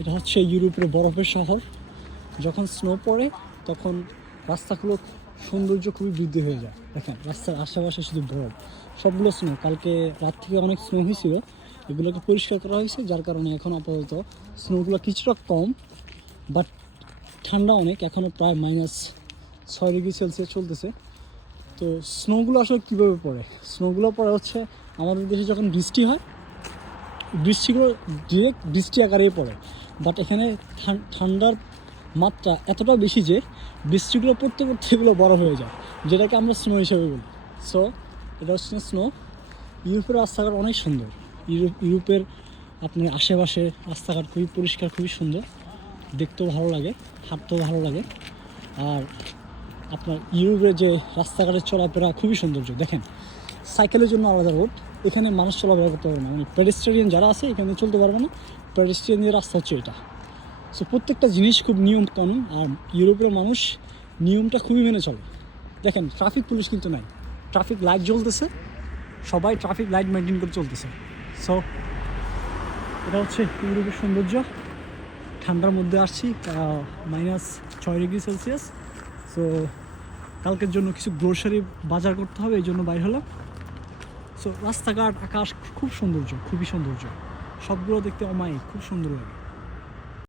এটা হচ্ছে ইউরোপের বরফের শহর। যখন স্নো পড়ে তখন রাস্তাগুলো সৌন্দর্য খুবই বৃদ্ধি হয়ে যায়। দেখেন রাস্তার আশেপাশে শুধু বরফ, সবগুলো স্নো। কালকে রাত থেকে অনেক স্নো হয়েছিল, এগুলোকে পরিষ্কার করা হয়েছে, যার কারণে এখন আপাতত স্নোগুলো কিছুটা কম, বাট ঠান্ডা অনেক, এখনও প্রায় -6 ডিগ্রি সেলসিয়াস চলতেছে। তো স্নোগুলো আসলে কীভাবে পড়ে? স্নোগুলো পড়ে হচ্ছে আমাদের দেশে যখন বৃষ্টি হয়, বৃষ্টিগুলো ডিরেক্ট বৃষ্টি আকারেই পড়ে, বাট এখানে ঠান্ডার মাত্রা এতটা বেশি যে বৃষ্টিগুলো পড়তে পড়তে এগুলো বরফ হয়ে যায়, যেটাকে আমরা স্নো হিসেবে বলি। সো এটা হচ্ছে স্নো। ইউরোপের রাস্তাঘাট অনেক সুন্দর। ইউরোপের আপনার আশেপাশে রাস্তাঘাট খুবই পরিষ্কার, খুবই সুন্দর, দেখতেও ভালো লাগে, হাঁটতেও ভালো লাগে। আর আপনার ইউরোপের যে রাস্তাঘাটের চলাফেরা খুবই সৌন্দর্য। দেখেন সাইকেলের জন্য আলাদা রোড, এখানে মানুষ চলাফেরা করতে পারবে না, মানে পেডেস্ট্রিয়ান যারা আছে এখানে চলতে পারবে না, পেডেস্ট্রিয়ানদের রাস্তা হচ্ছে এটা। সো প্রত্যেকটা জিনিস খুব নিয়ম কানুন, আর ইউরোপের মানুষ নিয়মটা খুবই মেনে চলে। দেখেন ট্রাফিক পুলিশ কিন্তু নাই, ট্রাফিক লাইট জ্বলতেছে, সবাই ট্রাফিক লাইট মেনটেন করে চলতেছে। সো এটা হচ্ছে ইউরোপের সৌন্দর্য। ঠান্ডার মধ্যে আসছি, -6 ডিগ্রি সেলসিয়াস। সো কালকের জন্য কিছু গ্রোসারি বাজার করতে হবে, এই জন্য বাইর হলাম। সো রাস্তাঘাট, আকাশ খুব সৌন্দর্য, খুবই সৌন্দর্য, সবগুলো দেখতে অমায়িক, খুব সুন্দর লাগে।